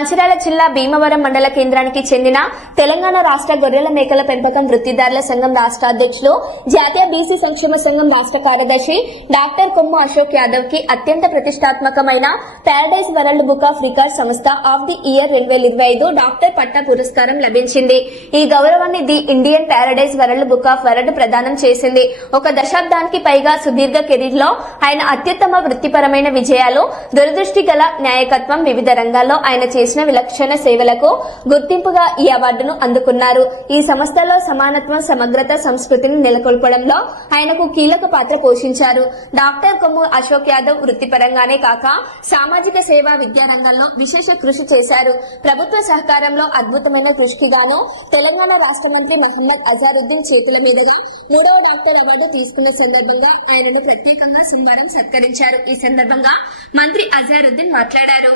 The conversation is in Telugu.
మంచిర్యాల జిల్లా భీమవరం మండల కేంద్రానికి చెందిన తెలంగాణ రాష్ట్ర గొర్రెల మేకల పెంపకం వృత్తిదారుల సంఘం రాష్ట్ర అధ్యక్షులు, జాతీయ బీసీ సంక్షేమ సంఘం రాష్ట్ర కార్యదర్శి డాక్టర్ కొమ్ము అశోక్ యాదవ్ కి అత్యంత ప్రతిష్టాత్మకమైన Paradise world book of record సంస్థ ఆఫ్ ది ఇయర్ 2025 డాక్టర్ పట్టా పురస్కారం లభించింది. ఈ గౌరవాన్ని the Indian Paradise world book of world ప్రదానం చేసింది. ఒక దశాబ్దానికి పైగా సుదీర్ఘ కెరీర్ లో ఆయన అత్యుత్తమ వృత్తిపరమైన విజయాలు, దూరదృష్టి గల నాయకత్వం, వివిధ రంగాల్లో ఆయన చేసిన విలక్షణ సేవలకు గుర్తింపుగా ఈ అవార్డును అందుకున్నారు. ఈ సంస్థలో సమానత్వం, సమగ్రత, సంస్కృతిని నెలకొల్పడంలో ఆయనకు కీలక పాత్ర పోషించారు. డాక్టర్ కొమ్ము అశోక్ యాదవ్ వృత్తిపరంగానే కాక సామాజిక సేవ, విద్యా రంగంలో విశేష కృషి చేశారు. ప్రభుత్వ సహకారంలో అద్భుతమైన కృషికి గాను తెలంగాణ రాష్ట్ర మంత్రి మహమ్మద్ అజారుద్దీన్ చేతుల మీదుగా 3వ డాక్టర్ అవార్డు తీసుకున్న సందర్భంగా ఆయనను ప్రత్యేకంగా సోమవారం సత్కరించారు. ఈ సందర్భంగా మంత్రి అజారుద్దీన్ మాట్లాడారు.